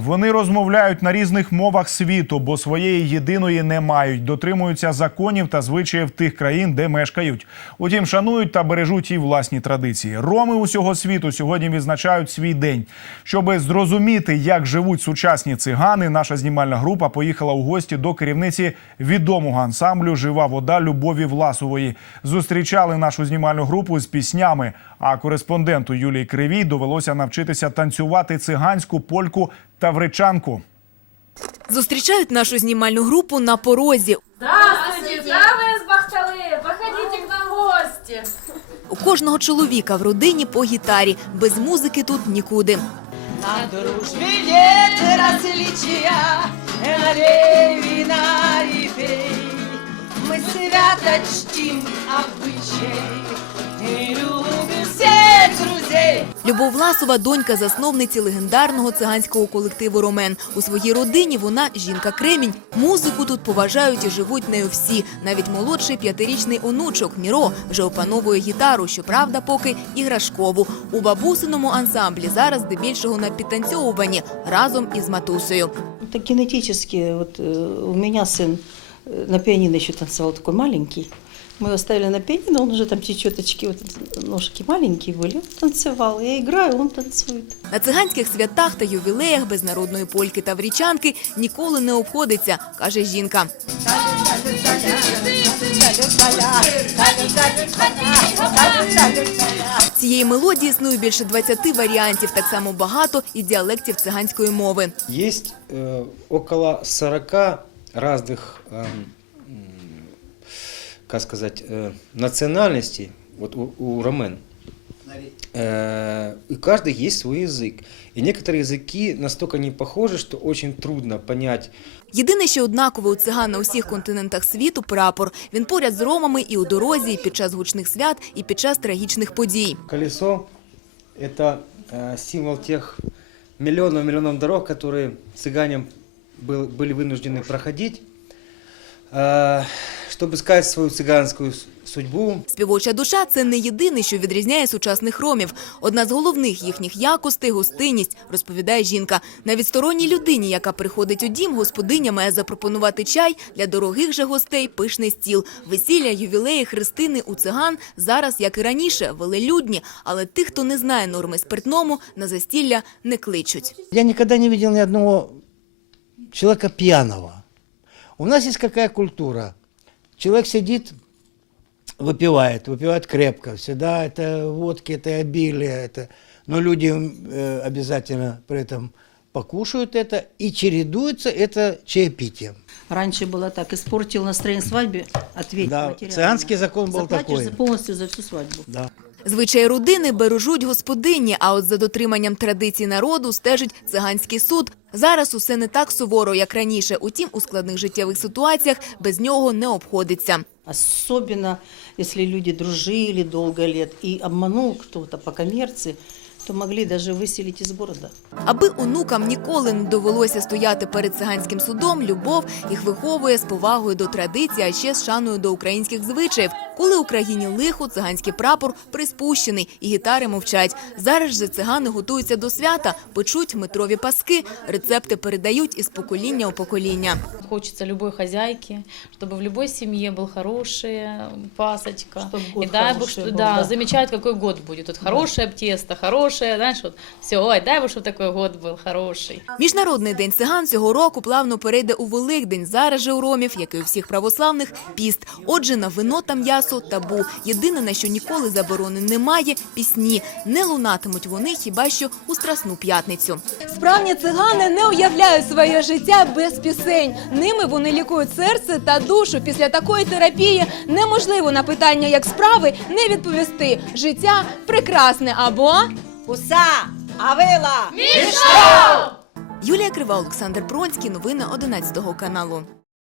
Вони розмовляють на різних мовах світу, бо своєї єдиної не мають. Дотримуються законів та звичаїв тих країн, де мешкають. Утім, шанують та бережуть і власні традиції. Роми усього світу сьогодні відзначають свій день. Щоби зрозуміти, як живуть сучасні цигани, наша знімальна група поїхала у гості до керівниці відомого ансамблю Жива вода Любові Власової. Зустрічали нашу знімальну групу з піснями. А кореспонденту Юлії Кривій довелося навчитися танцювати циганську польку та вречанку. Зустрічають нашу знімальну групу на порозі. Здравствуйте, да вы из Бахталы? Проходите к нам в гости. У кожного чоловіка в родині по гітарі. Без музики тут нікуди. На дружбе нет различия, налей вина и пей. Мы свято чтим обычай и любим всех друзей. Любов Власова – донька засновниці легендарного циганського колективу «Ромен». У своїй родині вона – жінка-кремінь. Музику тут поважають і живуть нею всі. Навіть молодший п'ятирічний онучок Міро вже опановує гітару, щоправда, поки іграшкову. У бабусиному ансамблі зараз здебільшого на підтанцьовуванні разом із матусею. Это генетически. Вот э, у меня сын э, на пианино еще танцевал такой маленький. Мы его ставили на пианино, он уже там чечеточки, вот эти ножки маленькие были, он танцевал. Я играю, он танцует. На циганських святах та ювілеях без народної польки та врічанки ніколи не обходиться, каже жінка. Цієї мелодії існує більше 20 варіантів, так само багато і діалектів циганської мови. Есть э, около 40 разных, эм, м, как сказать, э, национальностей вот у, у ромен. Э, и у каждый есть свой язык. И некоторые языки настолько не похожи, что очень трудно понять, Єдине, що однакове у циган на усіх континентах світу – прапор. Він поряд з ромами і у дорозі, і під час гучних свят, і під час трагічних подій. Колесо – это э, символ тех миллионов миллионов дорог, которые цыгане был- были вынуждены проходить, э, чтобы сказать свою цыганскую с- судьбу. Співоча душа – це не єдине, що відрізняє сучасних ромів. Одна з головних їхніх якостей – гостинність, розповідає жінка. Навіть сторонній людині, яка приходить у дім, господиня має запропонувати чай для дорогих же гостей – пишний стіл. Весілля, ювілеї, хрестини у циган зараз, як і раніше, велелюдні. Але тих, хто не знає норми спиртному, на застілля не кличуть. Я никогда не видел ни одного человека пьяного. У нас есть какая культура? Человек сидит, выпивает, выпивает крепко. Всегда это водки, это обилие, это... но люди э, обязательно при этом покушают это и чередуется это чаепитием. Раньше было так, испортил настроение свадьбе, ответь Да, материально. цыганский закон был Заплатишь такой. за полностью за всю свадьбу. Да. Звичаї родини бережуть господині, а от за дотриманням традицій народу стежить циганський суд. Зараз усе не так суворо, як раніше. Утім, у складних життєвих ситуаціях без нього не обходиться. Особенно, если люди дружили долго лет и обманул кто-то по коммерции, то могли даже выселить из города. Аби онукам ніколи не довелося стояти перед циганським судом, любов їх виховує з повагою до традицій, а ще з шаною до українських звичаїв. Коли Україні лихо, циганський прапор приспущений і гітари мовчать. Зараз же цигани готуються до свята, печуть метрові паски, рецепти передають із покоління у покоління. Хочется любой хозяйки, чтобы в любой семье был хорошая пасочка. Чтоб год и дай бог, хороший что, был, да, да. замечать, какой год будет. Вот хорошее тесто, хорошее, знаешь, вот все, ой, дай бог, чтобы такой год был хороший. Міжнародний день циган цього року плавно перейде у Великдень. Зараз же у ромів, як і у всіх православних, піст. Отже, на вино та м'ясо табу. Єдине, на що ніколи заборони немає – пісні. Не лунатимуть вони хіба що у Страсну п'ятницю. Справні цигани не уявляють своє життя без пісень. Ними вони лікують серце та душу. Після такої терапії неможливо на питання, як справи, не відповісти. Життя прекрасне або Уса, Мішо! Юлія Крива, Олександр Пронський. Новини 11 каналу.